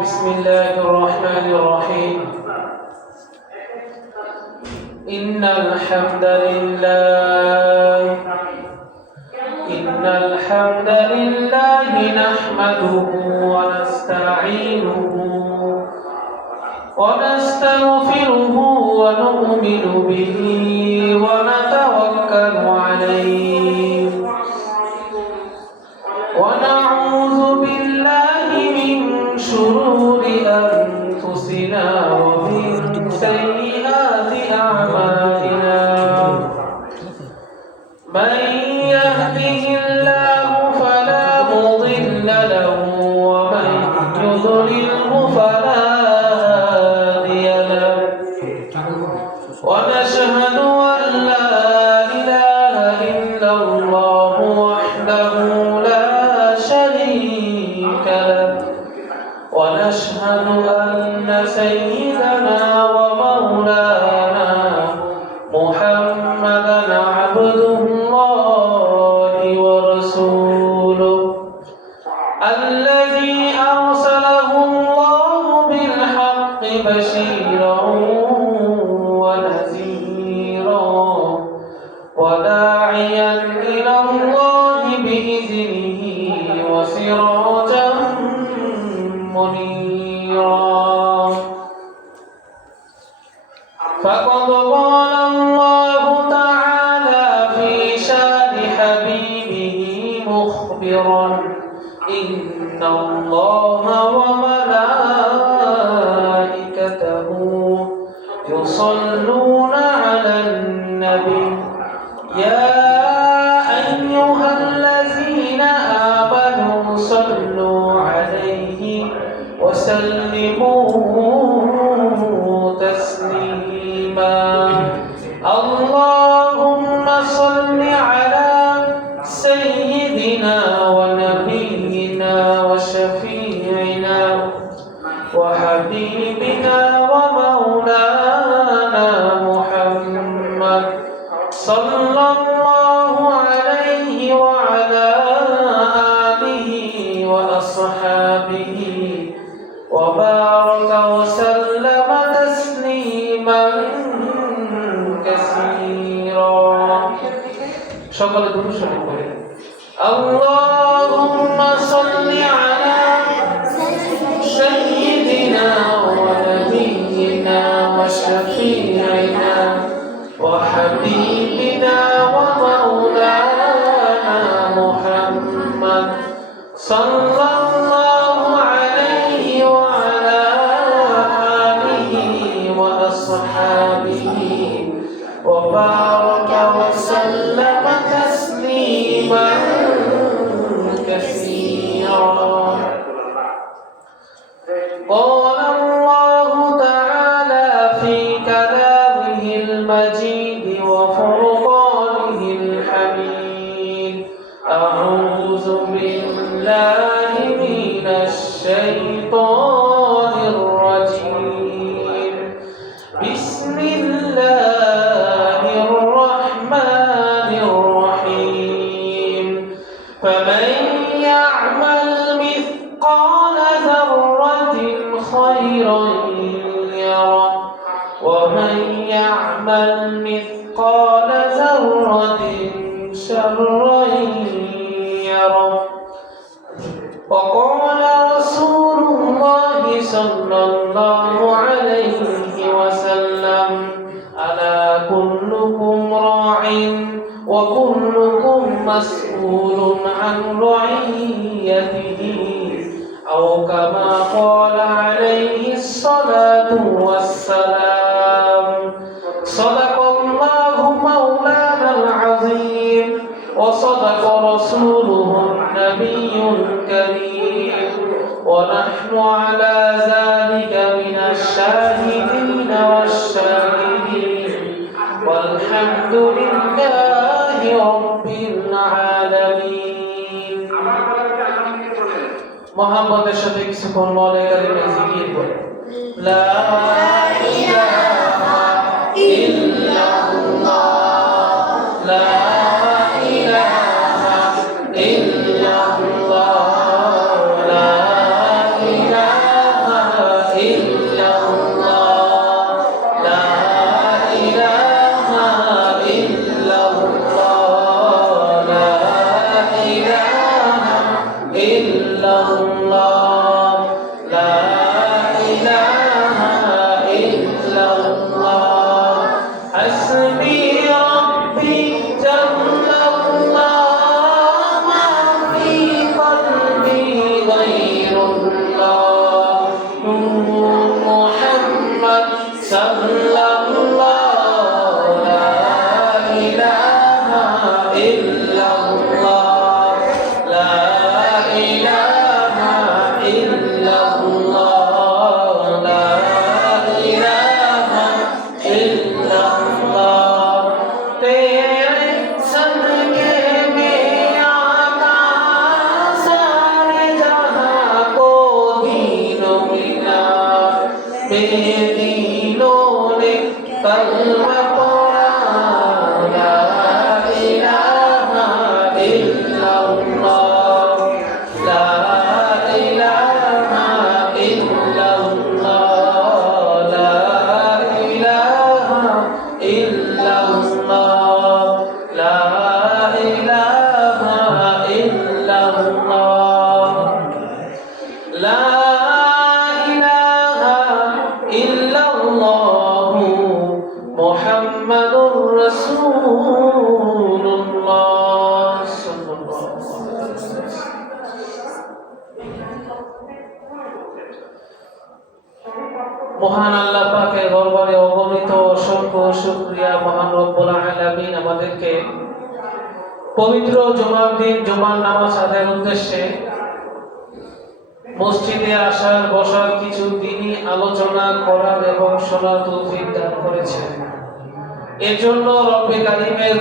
بسم الله الرحمن الرحيم. إن الحمد لله. إن الحمد لله نحمده ونستعينه ونستغفره ونؤمن به ونتوكل عليه. Oh. سيدنا ومولانا محمد صلى وصحابه وبارك يعمل مثقال ذرة شرا يره وقال رسول الله صلى الله عليه وسلم ألا كلكم راع وكلكم مسؤول عن رعيته أو كما قال عليه الصلاة والسلام والحمد لله رب العالمين মোহাম্মদের সাথে কিছুক্ষণ মনে করেন জিকির করে লা জুমার দিন জুমার নামাজ আদায়ের উদ্দেশ্যে মসজিদে আসার, বসার কিছু দিনই আলোচনা করার এবং শোনার তৌফিক দান করেছেন। এর জন্য রব্বে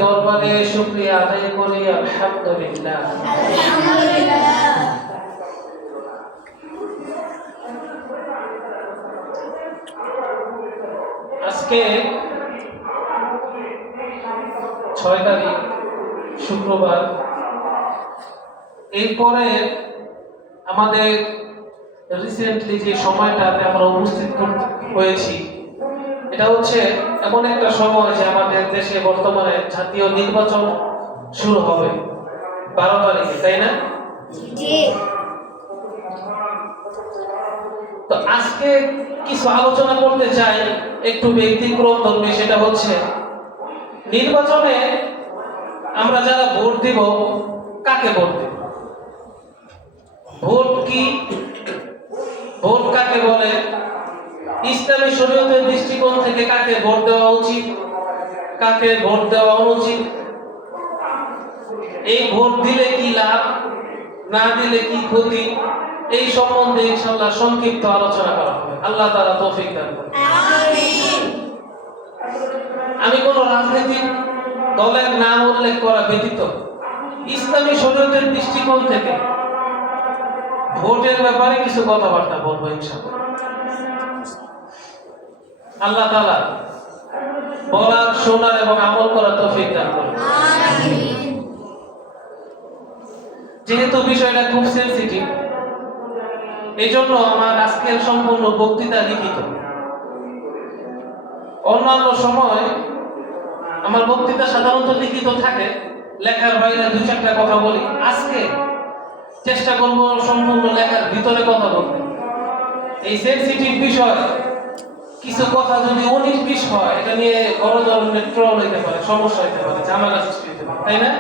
দরবারে শুকরিয়া আদায় করি, আলহামদুলিল্লাহ। আজকে ছয় তারিখ, শুক্রবার। এরপরে আমাদের রিসেন্টলি যে সময়টাতে আমরা উপস্থিত হয়েছি এটা হচ্ছে এমন একটা সময় যে আমাদের দেশে বর্তমানে জাতীয় নির্বাচন শুরু হবে বারো তারিখে তাই না? তো আজকে কিছু আলোচনা করতে চাই একটু ব্যক্তিক্রম ধর্মী সেটা হচ্ছে নির্বাচনে আমরা যারা ভোট দিব কাকে ভোট দিব? ভোট কি? ভোট কাকে বলে? ইসলামী শরীয়তের দৃষ্টিকোণ থেকে কাকে ভোট দেওয়া উচিত? কাকে ভোট দেওয়া অনুচিত? এই ভোট দিলে কি লাভ? না দিলে কি ক্ষতি? এই সম্বন্ধে ইনশাআল্লাহ সংক্ষিপ্ত আলোচনা করা হবে। আল্লাহ তাআলা তৌফিক দান আমি কোন রাজনৈতিক দলের নাম উল্লেখ করা ব্যতীত, ইসলামী শরীয়তের দৃষ্টিকোণ থেকে ভোটের ব্যাপারে কিছু কথাবার্তা বলব আল্লাহ তাআলা বলার, শোনার এবং আমল করার তৌফিক দান যেহেতু বিষয়টা খুব সেন্সিটিভ এই জন্য আমার আজকের সম্পূর্ণ বক্তৃতা লিখিত। অন্যান্য সময় আমার বক্তৃতা সাধারণত লিখিত থাকে, লেখার বাইরে দু চারটা কথা বলি। আজকে চেষ্টা করব সম্পূর্ণ লেখার ভিতরে কথা বলতে। এই সেন্সিটিভ বিষয় কিছু কথা যদি উনিশ বিশ হয় এটা নিয়ে বড় ধরনের ট্রল হইতে পারে সমস্যা হইতে পারে ঝামেলা সৃষ্টি হতে পারে তাই না?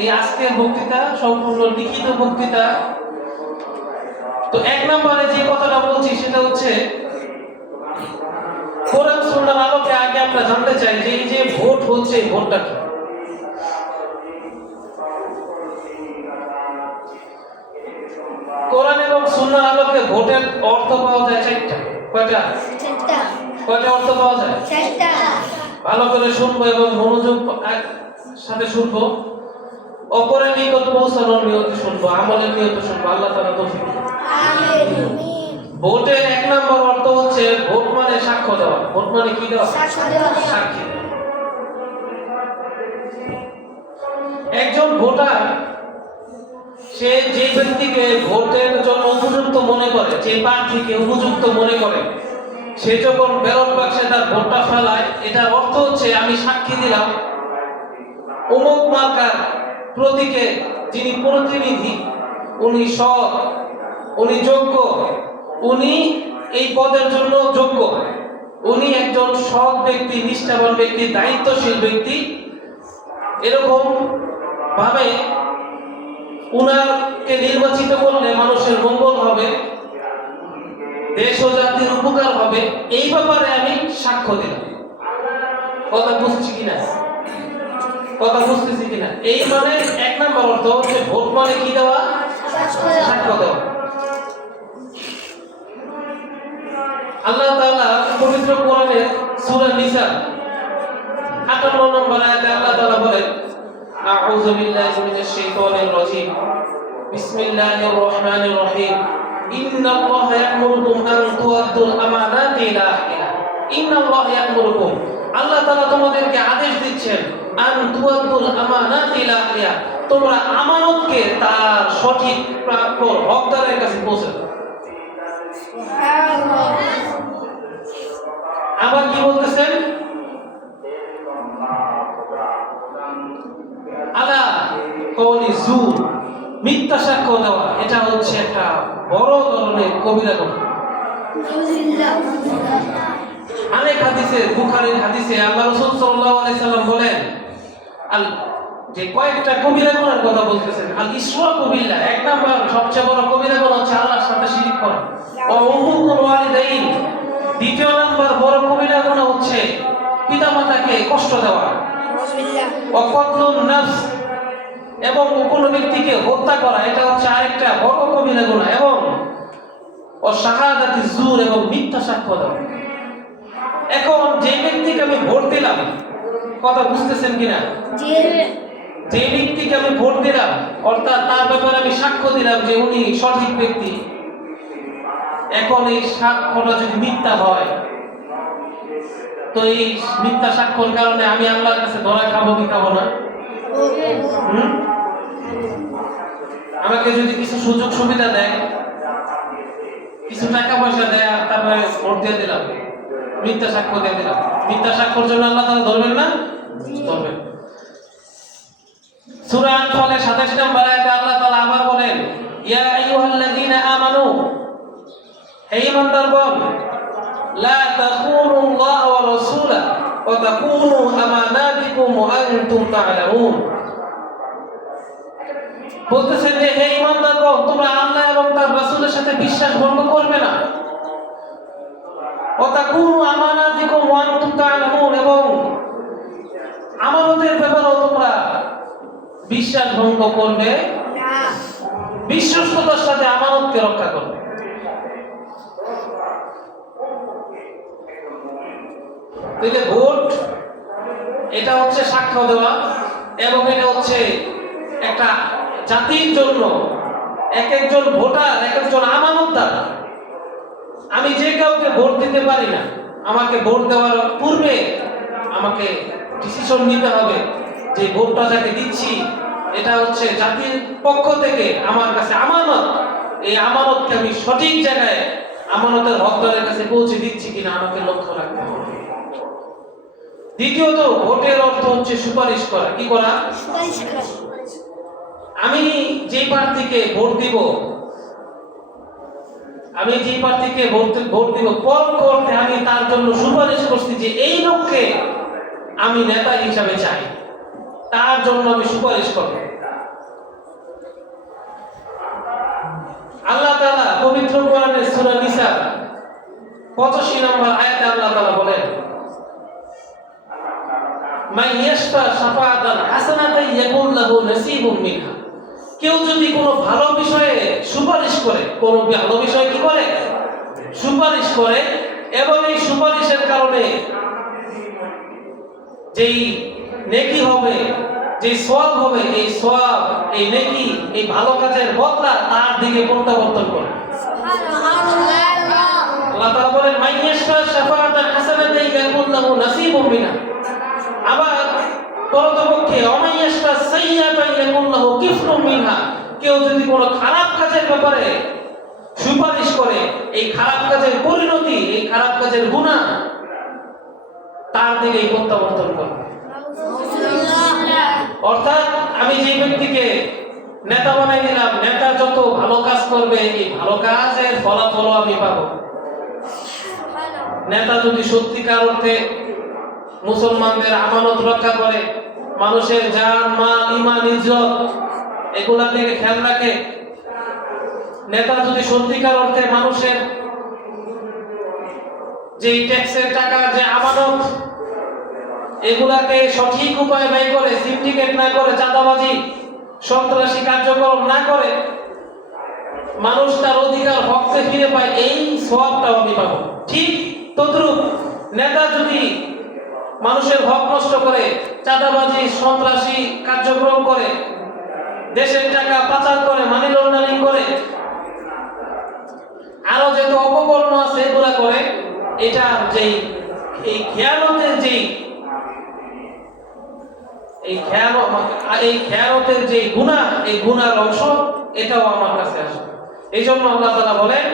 এই আজকের বক্তৃতা সম্পূর্ণ লিখিত বক্তৃতা। তো এক নম্বরে যে কথাটা বলছি সেটা হচ্ছে কোরআন সুন্নাহর আলোকে আগে আমরা জানতে চাই যে এই যে ভোট হচ্ছে এই ভোটটা কি? কয়টা অর্থ পাওয়া যায়? ভালো করে শুনব এবং মনোযোগ সাথে শুনব। অপরের নিকট পৌঁছানোর নিয়ত শুনব আমলের নিয়ত শুনব। আল্লাহ দিন। ভোটের এক নম্বর অর্থ হচ্ছে ভোট মানে সাক্ষ্য দেওয়া। ভোট মানে কি দেওয়া। সাক্ষী। একজন ভোটার সে যে ব্যক্তিকে ভোটের জন্য উপযুক্ত মনে করে যে প্রার্থীকে উপযুক্ত মনে করে সে যখন ব্যালট বাক্সে তার ভোটটা ফেলায়, এটার অর্থ হচ্ছে আমি সাক্ষী দিলাম অমুক মার্কার প্রতীকে যিনি প্রতিনিধি, উনি সৎ, উনি যোগ্য, উনি এই পদের জন্য যোগ্য। উনি একজন সৎ ব্যক্তি, নিষ্ঠাবান ব্যক্তি, দায়িত্বশীল ব্যক্তি। এরকম ভাবে উনাকে নির্বাচিত করলে মানুষের মঙ্গল হবে। দেশ ও জাতির উপকার হবে, এই ব্যাপারে আমি সাক্ষ্য দিলাম। কথা বুঝছি কিনা? কথা বুঝতেছি কিনা? এই মানে এক নম্বর অর্থ হচ্ছে ভোট মানে কি দেওয়া? সাক্ষ্য দেওয়া। আল্লাহ তাআলা পবিত্র কোরআনে সূরা নিসা 58 নম্বর আয়াতে আল্লাহ তাআলা বলেন, আউযু বিল্লাহি মিনাশ শাইতানির রাজীম। বিসমিল্লাহির রহমানির রহিম। ইন্নাল্লাহা ইয়া'মুরুকুম আন তুআদ্দুল আমানাতি ইলা ইন্নাল্লাহা ইয়া'মুরুকুম আল্লাহ তাআলা তোমাদেরকে আদেশ দিচ্ছেন, আন তুআদ্দুল আমানাতি ইলা তোমরা আমানতকে তার সঠিক প্রাপ্য হকদারের কাছে পৌঁছে আবার কি বলতেছেন? আলা কওলি জুর মিথ্যা সাক্ষ্য দেওয়া এটা হচ্ছে একটা বড় ধরনের কবিরা গুনাহ অনেক হাদিসে বুখারীর হাদিসে আল্লাহ রাসূল আলাইহি সাল্লাম বলেন আল যে কয়েকটা কবিরা গুনার কথা বলতেছেন আল ইশরাকু বিল্লাহ এক নাম্বার সবচেয়ে বড় কবিরা গুনাহ হচ্ছে আল্লাহর সাথে শিরক করা। ও উম্মুকুল ওয়ালিদাইন দ্বিতীয় নাম্বার বড় কবিরা গুনাহ হচ্ছে পিতামাতাকে কষ্ট দেওয়া। অকতলুন নাফস এবং কোনো ব্যক্তিকে হত্যা করা এটা হচ্ছে আরেকটা বড় কবিরা গুনাহ এবং ও শাহাদাতি জুর এবং মিথ্যা সাক্ষ্য দেওয়া। এখন যে ব্যক্তিকে আমি ভোট দিলাম কথা বুঝতেছেন কিনা? যে ব্যক্তিকে আমি ভোট দিলাম অর্থাৎ তার ব্যাপারে আমি সাক্ষ্য দিলাম যে উনি সঠিক ব্যক্তি। এখন এই সাক্ষ্যটা যদি মিথ্যা হয় তো এই মিথ্যা সাক্ষ্যর কারণে আমি আল্লাহর কাছে ধরা খাব কি খাব না? হুম? আমাকে যদি কিছু সুযোগ সুবিধা দেয় কিছু টাকা পয়সা দেয় আর তারপরে ভোট দিয়ে দিলাম মিথ্যা সাক্ষ্য দিয়ে দিলাম। মিথ্যা সাক্ষ্যর জন্য আল্লাহ তারা ধরবেন না? ধরবেন। সূরা আনফালের 27 নম্বর আয়াতে আল্লাহ তাআলা আবার বলেন ইয়া আইয়ুহাল্লাযীনা আমানু হে ঈমানদারগণ লা তাখুনু আল্লাহ ওয়া রাসূলা ওয়া তাকুনু আমানাতিকুম ওয়া আনতুম তা'লামুন। বলতেছেন যে, হে ইমানদার ঈমানদারগণ, তোমরা আল্লাহ এবং তার রাসূলের সাথে বিশ্বাস ভঙ্গ করবে না। ওয়া তাকুনু আমানাতিকুম ওয়া আনতুম তা'লামুন এবং আমানতের ব্যাপারেও তোমরা বিশ্বাস ভঙ্গ করবে। বিশ্বস্ততার সাথে আমানতকে রক্ষা করবে। তাহলে ভোট, এটা হচ্ছে সাক্ষ্য দেওয়া এবং এটা হচ্ছে একটা জাতির জন্য এক একজন ভোটার, এক একজন আমানতদার। আমি যে কাউকে ভোট দিতে পারি না, আমাকে ভোট দেওয়ার পূর্বে আমাকে ডিসিশন নিতে হবে যে ভোটটা যাকে দিচ্ছি, এটা হচ্ছে জাতির পক্ষ থেকে আমার কাছে আমানত। এই আমানতকে আমি সঠিক জায়গায় আমানতের হকদারের কাছে পৌঁছে দিচ্ছি কিনা আমাকে লক্ষ্য রাখতে হবে। দ্বিতীয়ত, ভোটের অর্থ হচ্ছে সুপারিশ করা। কি করা। আমি যে প্রার্থীকে ভোট দিব, আমি যে প্রার্থীকে ভোট ভোট দিব পরোক্ষ অর্থে আমি তার জন্য সুপারিশ করছি যে এই লোককে আমি নেতা হিসাবে চাই। তার জন্য আমি সুপারিশ করব। আল্লাহ তাআলা পবিত্র কোরআনের সূরা নিসা 85 নম্বর আয়াতে আল্লাহ তাআলা বলেন, মান ইয়াশফা শাফাআতান হাসানাতান ইয়াকুল লাহু নাসিবুম মিনহা। কেউ যদি কোনো ভালো বিষয়ে সুপারিশ করে কোনো ভালো বিষয়ে কি করে? সুপারিশ করে। এবং এই সুপারিশের কারণে যেই নেকি হবে যে সব হবে এই সব এই নেকি এই ভালো কাজের বদলা তার দিকে প্রত্যাবর্তন করে আল্লাহ তাআলা বলেন শাফাআতান আবার পরতপক্ষে অমাইয়াশফা সাইয়্যাতান ইয়াকুল লাহু কিফলুম মিনহা। কেউ যদি কোনো খারাপ কাজের ব্যাপারে সুপারিশ করে, এই খারাপ কাজের পরিণতি, এই খারাপ কাজের গুনাহ, তার দিকে প্রত্যাবর্তন করবে। অর্থাৎ আমি যে ব্যক্তিকে নেতা বানাই দিলাম নেতা যত ভালো কাজ করবে, এই ভালো কাজের ফলাফল আমি পাবো। নেতা যদি সত্যিকার অর্থে মুসলমানদের আমানত রক্ষা করে মানুষের জান, মাল, ইমান, ইজ্জত, এগুলা থেকে খেয়াল রাখে। নেতা যদি সত্যিকার অর্থে মানুষের যে ট্যাক্সের টাকা, যে আমানত, এগুলাকে সঠিক উপায়ে ব্যয় করে সিন্ডিকেট না করে, চাঁদাবাজি, সন্ত্রাসী কার্যক্রম না করে, মানুষ তার অধিকার হককে ফিরে পায়, এই সবটাও আমি পাবো। ঠিক তদ্রুপ নেতা যদি মানুষের হক নষ্ট করে, চাঁদাবাজি, সন্ত্রাসী কার্যক্রম করে, দেশের টাকা পাচার করে মানি লন্ডারিং করে। আরও যত অপকর্ম আছে, এগুলা করে, এটা যেই, এই খেয়ালতের যেই, এই খেয়াল এই খেয়ালতের যে গুণা, এই গুণার অংশ, এটাও আমার কাছে আসবে এই জন্য আল্লাহ তাআলা বলেন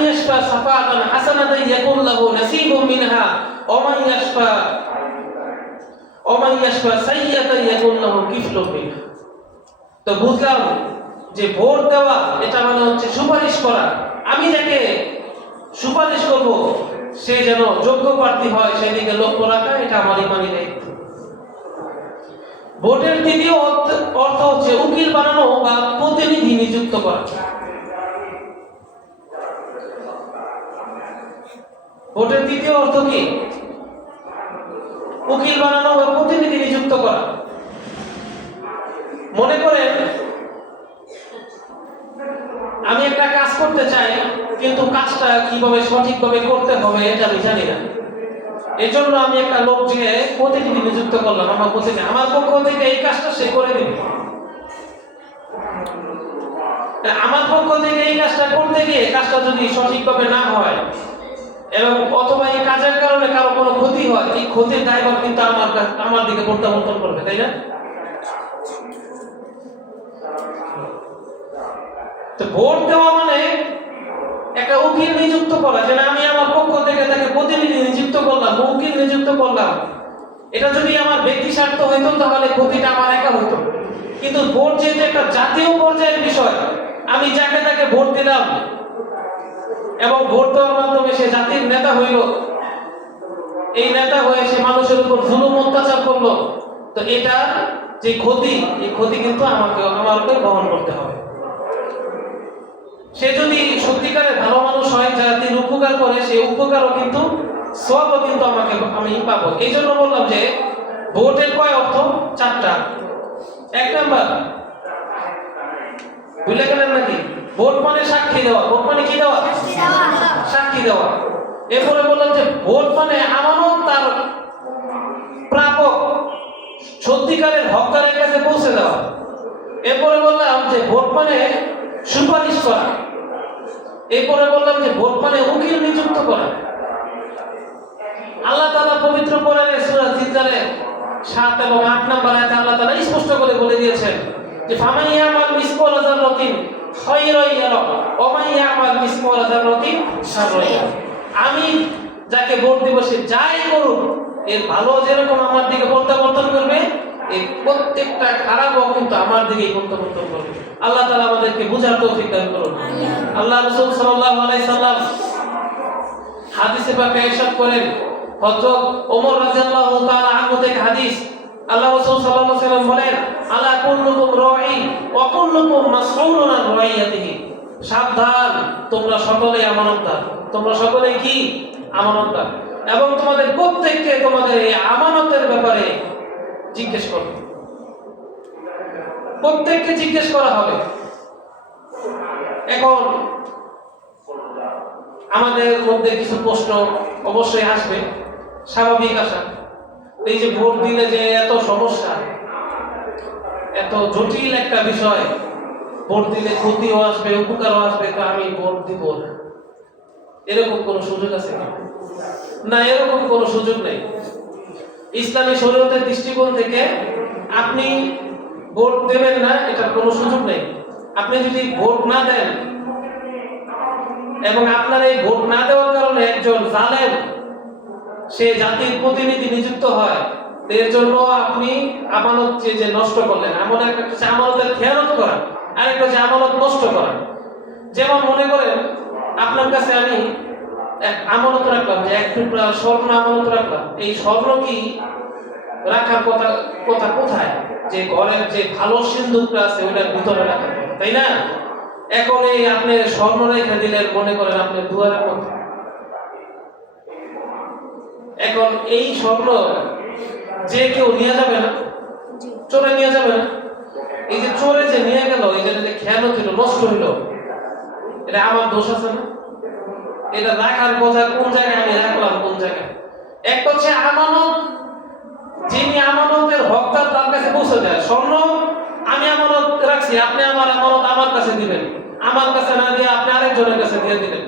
ইয়াশফা সাফাতান হাসানাতান ইয়াকুল লাহু নাসিবুম মিনহা, ওয়া মান তো বুঝলাম যে ভোট দেওয়া, এটা মানে হচ্ছে সুপারিশ করা। আমি যাকে সুপারিশ করব, সে যেন যোগ্য প্রার্থী হয়, সেদিকে লক্ষ্য রাখা, এটা ভোটের দ্বিতীয় অর্থ- হচ্ছে উকিল বানানো বা প্রতিনিধি নিযুক্ত করা। ভোটের দ্বিতীয় অর্থ কি? উকিল বানানো বা প্রতিনিধি নিযুক্ত করা। মনে করেন, আমি একটা কাজ করতে চাই, কিন্তু কাজটা কীভাবে সঠিকভাবে করতে হবে এটা আমি জানি না। এই জন্য আমি একটা লোক যে প্রতিনিধি নিযুক্ত করলাম, আমার প্রতিনিধি আমার পক্ষ থেকে এই কাজটা সে করে দেবে আমার পক্ষ থেকে এই কাজটা করতে গিয়ে কাজটা যদি সঠিকভাবে না হয় এবং অথবা এই কাজের কারণে কারও কোনো ক্ষতি হয়, এই ক্ষতির দায়ভার কিন্তু আমার আমার দিকে প্রত্যাবর্তন করবে, তাই না? তো ভোট দেওয়া মানে একটা উকিল নিযুক্ত করা যে আমি আমার পক্ষ থেকে তাকে প্রতিনিধি নিযুক্ত করলাম উকিল নিযুক্ত করলাম। এটা যদি আমার ব্যক্তি স্বার্থ হইতো, তাহলে ক্ষতিটা আমার একা হইতো। কিন্তু ভোট যেহেতু একটা জাতীয় পর্যায়ের বিষয়, আমি যাকে তাকে ভোট দিলাম এবং ভোট দেওয়ার মাধ্যমে সে জাতির নেতা হইল। এই নেতা হয়ে সে মানুষের উপর জুলুম, অত্যাচার করল। তো এটা যে ক্ষতি, এই ক্ষতি কিন্তু আমাকে আমাকে বহন করতে হবে। সে যদি সত্যিকারে ভালো মানুষ হয় জাতির উপকার করে সেই উপকারও কিন্তু সবও কিন্তু আমাকে, আমি পাবো। এই জন্য বললাম যে ভোটের কয় অর্থ? চারটা। এক নাম্বার ভুলে গেলেন নাকি? ভোট মানে সাক্ষী দেওয়া। ভোট মানে কি দেওয়া? সাক্ষী দেওয়া। এরপরে বললাম যে ভোট মানে আমানত তার প্রাপক সত্যিকারের হকদারের কাছে পৌঁছে দেওয়া। এরপরে বললাম যে ভোট মানে সুপারিশ করা। এরপরে বললাম যে ভোট মানে উকিল নিযুক্ত করা। আল্লাহ তাআলা পবিত্র কোরআনে সূরা জিলজালে 7 এবং 8 নম্বর আয়াতে আল্লাহ তাআলা স্পষ্ট করে বলে দিয়েছেন যে ফামান ইয়ামাল মিসকাল যাররাতিন শাররান আমি যাকে ভোট দেব সে যাই করুক এর ভালো যেরকম আমার দিকে প্রত্যাবর্তন করবে এই প্রত্যেকটা খারাপও কিন্তু আমার দিকেই প্রত্যাবর্তন করবে। আল্লাহ তালা আমাদেরকে বুঝার তৌফিক দান করুন। আল্লাহ রাসূল সাল্লাল্লাহু আলাইহি সাল্লাম হাদিসে পাকে ইরশাদ করেন হযরত ওমর রাদিয়াল্লাহু তাআলা আনহু থেকে হাদিস আল্লাহ রাসূল সাল্লাল্লাহু আলাইহি বলেন, আলা কুল্লুকুম রাঈ ওয়া কুল্লুকুম মাসউলুন আন রাইয়াতিহি। সাবধান, তোমরা সকলে আমানতদার। তোমরা সকলে কি? আমানতদার। এবং তোমাদের প্রত্যেককে তোমাদের এই আমানতের ব্যাপারে জিজ্ঞেস করবে প্রত্যেককে জিজ্ঞেস করা হবে। এখন আমাদের মধ্যে কিছু প্রশ্ন অবশ্যই আসবে। স্বাভাবিক আসা এই যে ভোট দিলে যে এত সমস্যা, এত জটিল একটা বিষয়, ভোট দিলে ক্ষতিও আসবে, উপকারও আসবে, তো আমি ভোট দিব না। এরকম কোনো সুযোগ আছে? না, এরকম কোনো সুযোগ নেই। ইসলামী শরীয়তের দৃষ্টিকোণ থেকে আপনি ভোট দেবেন না, এটার কোনো সুযোগ নেই। আপনি যদি ভোট না দেন, এবং আপনার এই ভোট না দেওয়ার কারণে একজন জালেম সে জাতির প্রতিনিধি নিযুক্ত হয়। এর জন্য আপনি আমানত যে নষ্ট করলেন, এমন একটা হচ্ছে আমানতের খেয়ানত করা, আর একটা হচ্ছে আমানত নষ্ট করা। যেমন মনে করেন, আপনার কাছে আমি আমানত রাখলাম, যে এক টুকরা স্বর্ণ আমানত রাখলাম। এই স্বর্ণ কি রাখার কথা কথা কোথায়? যে ঘরের যে ভালো সিন্ধুকটা আছে ওটার ভিতরে রাখার তাই না? এখন এই আপনি স্বর্ণ রেখে দিলেন, মনে করেন আপনি দুয়ারের মধ্যে এখন এই স্বর্ণ যে কেউ নিয়ে যাবে না চোরে নিয়ে যাবে না। এই যে চোরে যে নিয়ে গেল এই যে যে খেয়াল ছিল নষ্ট হইল এটা আমার দোষ আছে না? এটা রাখার কথা কোন জায়গায় আমি রাখলাম কোন জায়গায়? এক হচ্ছে আমানত যিনি আমানতের হকদার তার কাছে পৌঁছে দেয়। স্বর্ণ আমি আমানত রাখছি আপনি আমার আমানত আমার কাছে দিবেন। আমার কাছে না দিয়ে আপনি আরেকজনের কাছে দিয়ে দিলেন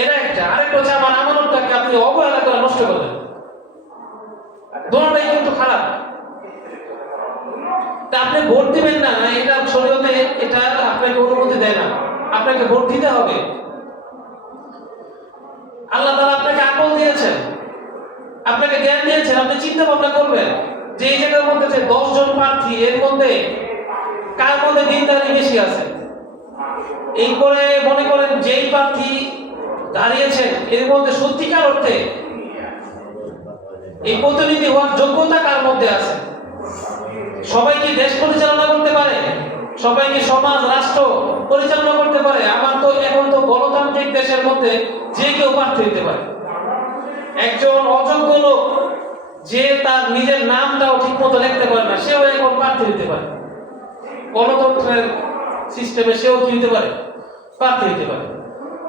এটা একটা। আরেকটা হচ্ছে আমার আমানতটাকে আপনি অবহেলা করে নষ্ট করবেন দোনোটাই কিন্তু খারাপ। তা আপনি ভোট দিবেন না, এটা শরীয়তে এটা আপনাকে অনুমতি দেয় না। আপনাকে ভোট দিতে হবে। আল্লাহ তাআলা আপনাকে আকল দিয়েছেন। আপনাকে জ্ঞান দিয়েছেন, আপনি চিন্তা ভাবনা করবেন যে এই জায়গার মধ্যে যে দশ জন প্রার্থী, এর মধ্যে কার মধ্যে দিনদারি বেশি আছে? এই করে মনে করেন যেই প্রার্থী দাঁড়িয়েছেন, এর মধ্যে সত্যিকার অর্থে এই প্রতিনিধি হওয়ার যোগ্যতা কার মধ্যে আছে? সবাই কি দেশ পরিচালনা করতে পারে? সবাই কি সমাজ, রাষ্ট্র পরিচালনা করতে পারে? আমার তো এখন তো গণতান্ত্রিক দেশের মধ্যে যে কেউ প্রার্থী হতে পারে। একজন অযোগ্য লোক, যে তার নিজের নামটাও ঠিক মতো লিখতে পারে না, সেও এখন প্রার্থী হতে পারে। গণতন্ত্রের সিস্টেমে সেও কি হতে পারে? প্রার্থী হতে পারে।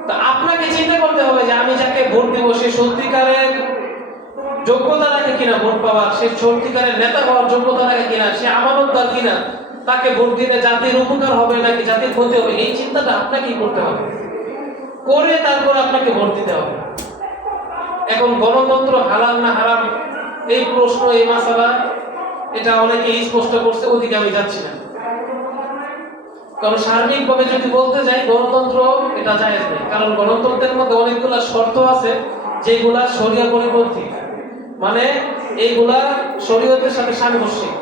তা আপনাকে চিন্তা করতে হবে যে আমি যাকে ভোট দেবো সে সত্যিকারের যোগ্যতা রাখে কিনা ভোট পাওয়ার, সে সত্যিকারের নেতা হওয়ার যোগ্যতা রাখে কিনা, সে আমানতদার কিনা, তাকে ভোট দিলে জাতির উপকার হবে নাকি জাতির ক্ষতি হবে? এই চিন্তাটা আপনাকেই করতে হবে। করে তারপর আপনাকে ভোট দিতে হবে। এখন গণতন্ত্র হালাল না হারাম, এই প্রশ্ন, এই মাসালা, এটা অনেকে স্পষ্ট করছে, ওদিকে আমি যাচ্ছি না। কারণ সার্বিকভাবে যদি বলতে যাই, গণতন্ত্র এটা নেই। কারণ গণতন্ত্রের মধ্যে অনেকগুলা শর্ত আছে, যেগুলা শরিয়া পরিপন্থী। মানে এইগুলা শরীয়তের সাথে সাংঘর্ষিক।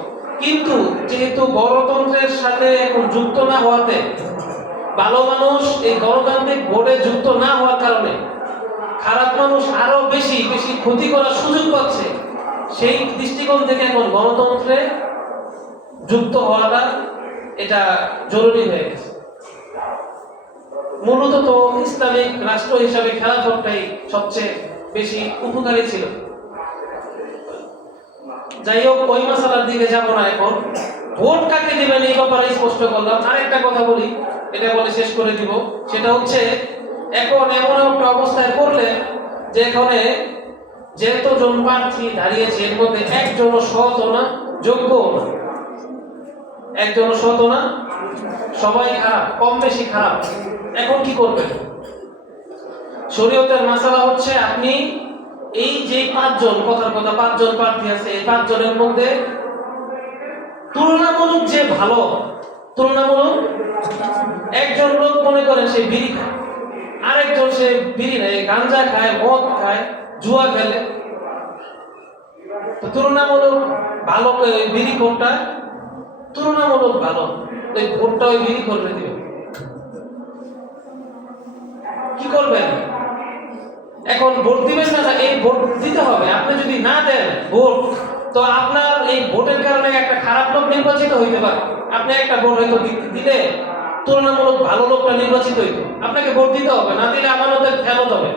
কিন্তু যেহেতু গণতন্ত্রের সাথে এখন যুক্ত না হওয়াতে, ভালো মানুষ এই গণতান্ত্রিক ভোটে যুক্ত না হওয়ার কারণে খারাপ মানুষ আরও বেশি বেশি ক্ষতি করার সুযোগ পাচ্ছে, সেই দৃষ্টিকোণ থেকে এখন গণতন্ত্রে যুক্ত হওয়াটা এটা জরুরি হয়ে গেছে। মূলত তো ইসলামিক রাষ্ট্র হিসাবে খেলাফতটাই সবচেয়ে বেশি উপকারী ছিল। যাই হোক ওই মশালার দিকে যাব না এখন। ভোট কাকে দিবেন এই ব্যাপারে স্পষ্ট করলাম। আরেকটা কথা বলি, এটা বলে শেষ করে দিব। সেটা হচ্ছে, এখন এমন একটা অবস্থায় পড়লে যে এখানে যেহেতু জন প্রার্থী দাঁড়িয়েছে, এর মধ্যে একজনও সৎ না, যোগ্যও না। একজন সৎ না, সবাই খারাপ, কম বেশি খারাপ। এখন কি করবেন? শরীয়তের মাসালা হচ্ছে, আপনি এই যে পাঁচজন, কথার কথা, পাঁচজন প্রার্থী আছে, এই পাঁচজনের মধ্যে তুলনামূলক যে ভালো, তুলনামূলক একজন লোক মনে করেন সে বিড়ি খায়, আরেকজন সে বিড়ি নেয়, গাঞ্জা খায়, মদ খায়, জুয়া খেলে। তুলনামূলক ভালো বিড়ি কোনটা? তুলনামূলক ভালো। ওই ভোটটা ওই বিড়ি করবে দিবে? কি করবেন? এখন ভোট দিবেন না এই ভোট দিতে হবে। আপনি যদি না দেন ভোট, তো আপনার এই ভোটের কারণে একটা খারাপ লোক নির্বাচিত হইতে পারে। আপনি একটা ভোট হয়তো দিলে তুলনামূলক ভালো লোকটা নির্বাচিত হইতো। আপনাকে ভোট দিতে হবে, না দিলে আমানতের ফেরত হবে।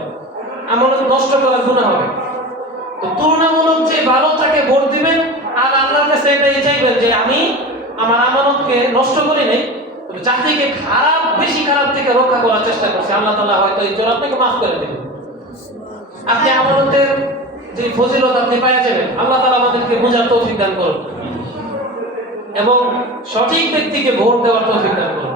আমানত নষ্ট করার গুণা হবে। তো তুলনামূলক যে ভালো তাকে ভোট দিবেন, আর আল্লাহর কাছে এটাই চাইবেন যে আমি আমার আমানতকে নষ্ট করি নাই জাতিকে খারাপ, বেশি খারাপ থেকে রক্ষা করার চেষ্টা করছি। আল্লাহ তাআলা হয়তো এই জন্য আপনাকে মাফ করে দেবেন। আপনি আমানতের যে ফজিলত আপনি পাওয়া যাবেন, আল্লাহ তালা আমাদেরকে বোঝার তৌফিক দান করুন। এবং সঠিক ব্যক্তিকে ভোট দেওয়ার তৌফিক দান করুন।